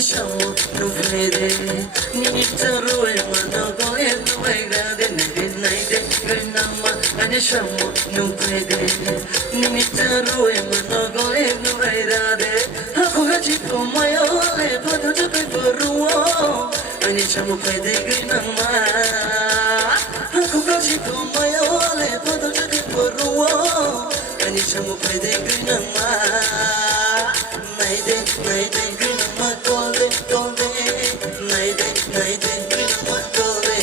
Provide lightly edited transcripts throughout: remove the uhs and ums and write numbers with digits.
shamu no pwede Ni taroe mano goe no grade naide Grinama ani shamu no pwede Ni taroe mano goe no grade Ako gaji po mayo le pato jape poruo Ani shamu pwede grinama Ako gaji po mayo le pato jape poruo Ani shamu pwede grinama Naide grinama golde Naide grinama golde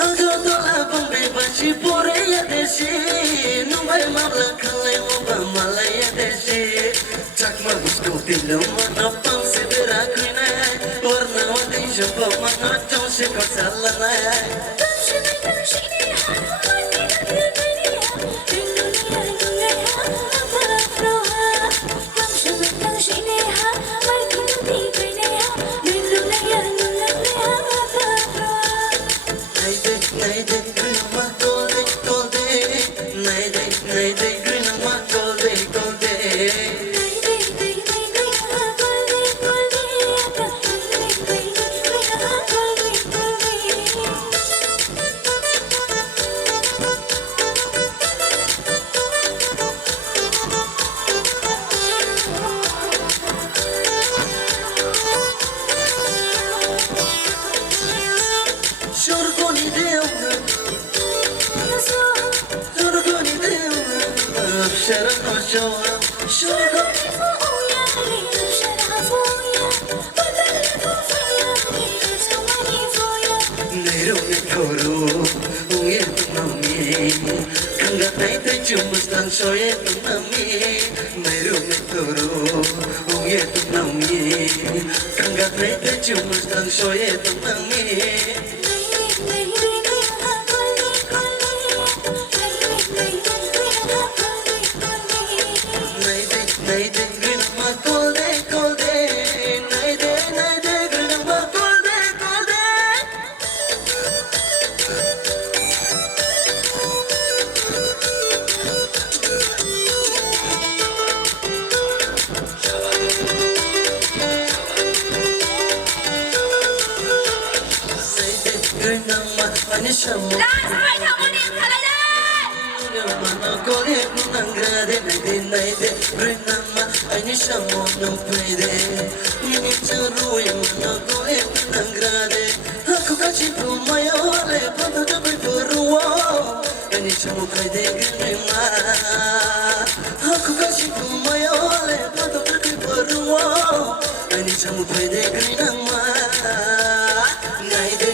Agado abang bebashi pore ya deshi Numbai mala kale moba mala ya deshi Chakma gusto tilo mana pang se berakina Warna wadi jumpa mana chong se kasala na Naide grinama golde Naide grinama golde Shorgoni deoga Abshara nojoa Shorgoni Nero ne koro Unge tumami Kanga naite chumustan soye tumami Nero ne koro Unge tumami Kanga naite chumustan soye tumami Naide grinama golde Naide grinama golde Naide grinama ani shamu Mana kore nunangrade naide grinama ani shamu no pwede Ni charue mana kore nunangrade Ako kachi pumayo le pato jabe poruo Ani shamu pwede grinama Ako kachi pumayo le pato jabe poruo Ani shamu pwede grinama Naide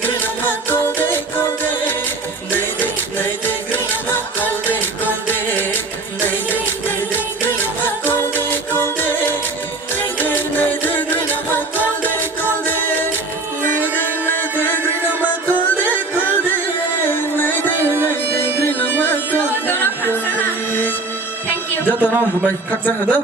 grinama golde Naide grinama golde Naide grinama golde Naide grinama golde Naide grinama golde Naide grinama golde Thank you. Rất là ngon, mày khắc ra hả đâu?